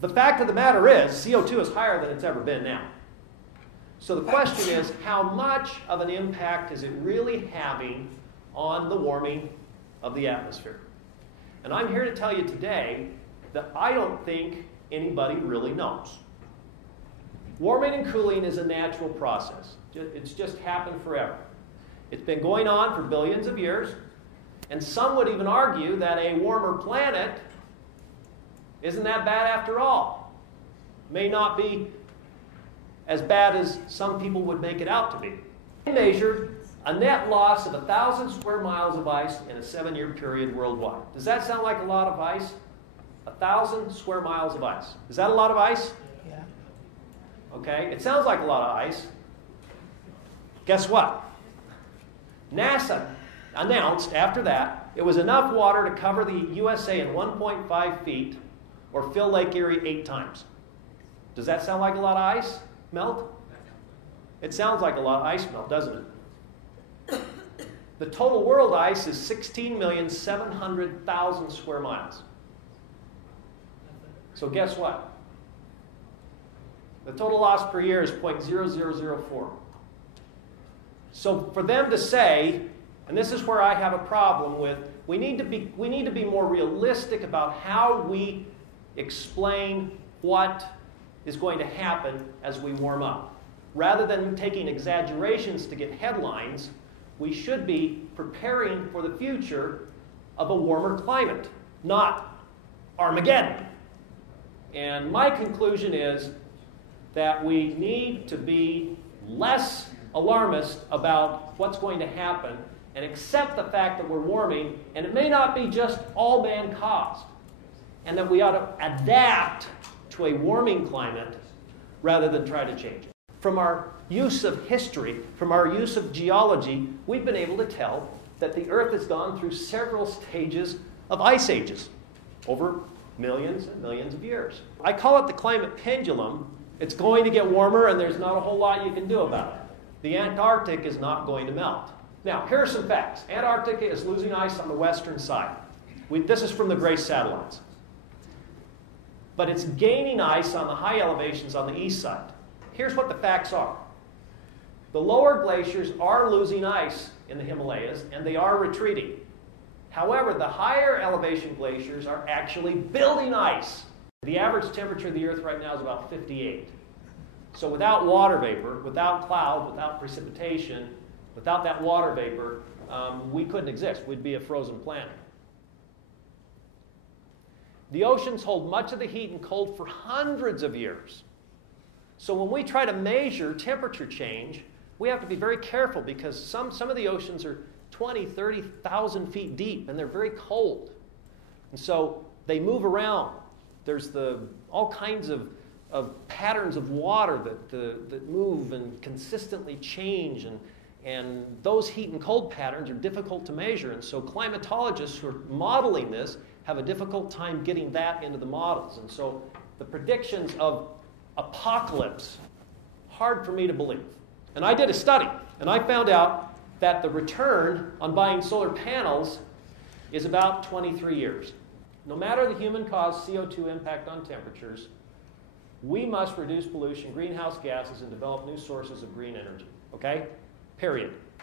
The fact of the matter is, CO2 is higher than it's ever been now. So the question is, how much of an impact is it really having on the warming of the atmosphere? And I'm here to tell you today that I don't think anybody really knows. Warming and cooling is a natural process. It's just happened forever. It's been going on for billions of years, and some would even argue that a warmer planet isn't that bad after all. May not be as bad as some people would make it out to be. They measured a net loss of 1,000 square miles of ice in a 7-year period worldwide. Does that sound like a lot of ice? 1,000 square miles of ice. Is that a lot of ice? Yeah. Okay, it sounds like a lot of ice. Guess what? NASA announced after that it was enough water to cover the USA in 1.5 feet or fill Lake Erie 8 times. Does that sound like a lot of ice melt? It sounds like a lot of ice melt, doesn't it? The total world ice is 16,700,000 square miles. So guess what? The total loss per year is 0.0004. So for them to say, and this is where I have a problem with, we need to be more realistic about how we explain what is going to happen as we warm up. Rather than taking exaggerations to get headlines, we should be preparing for the future of a warmer climate, not Armageddon. And my conclusion is that we need to be less alarmist about what's going to happen and accept the fact that we're warming, and it may not be just all man-caused, and that we ought to adapt to a warming climate rather than try to change it. From our use of history, from our use of geology, we've been able to tell that the Earth has gone through several stages of ice ages over millions and millions of years. I call it the climate pendulum. It's going to get warmer, and there's not a whole lot you can do about it. The Antarctic is not going to melt. Now, here are some facts. Antarctica is losing ice on the western side. This is from the GRACE satellites. But it's gaining ice on the high elevations on the east side. Here's what the facts are. The lower glaciers are losing ice in the Himalayas, and they are retreating. However, the higher elevation glaciers are actually building ice. The average temperature of the Earth right now is about 58. So without water vapor, without cloud, without precipitation, without that water vapor, we couldn't exist. We'd be a frozen planet. The oceans hold much of the heat and cold for hundreds of years. So when we try to measure temperature change, we have to be very careful because some of the oceans are 20, 30,000 feet deep, and they're very cold. And so they move around. There's all kinds of patterns of water that move and consistently change, and those heat and cold patterns are difficult to measure. And so climatologists who are modeling this have a difficult time getting that into the models. And so the predictions of apocalypse, hard for me to believe. And I did a study, and I found out that the return on buying solar panels is about 23 years. No matter the human-caused CO2 impact on temperatures, we must reduce pollution, greenhouse gases, and develop new sources of green energy. Okay? Period.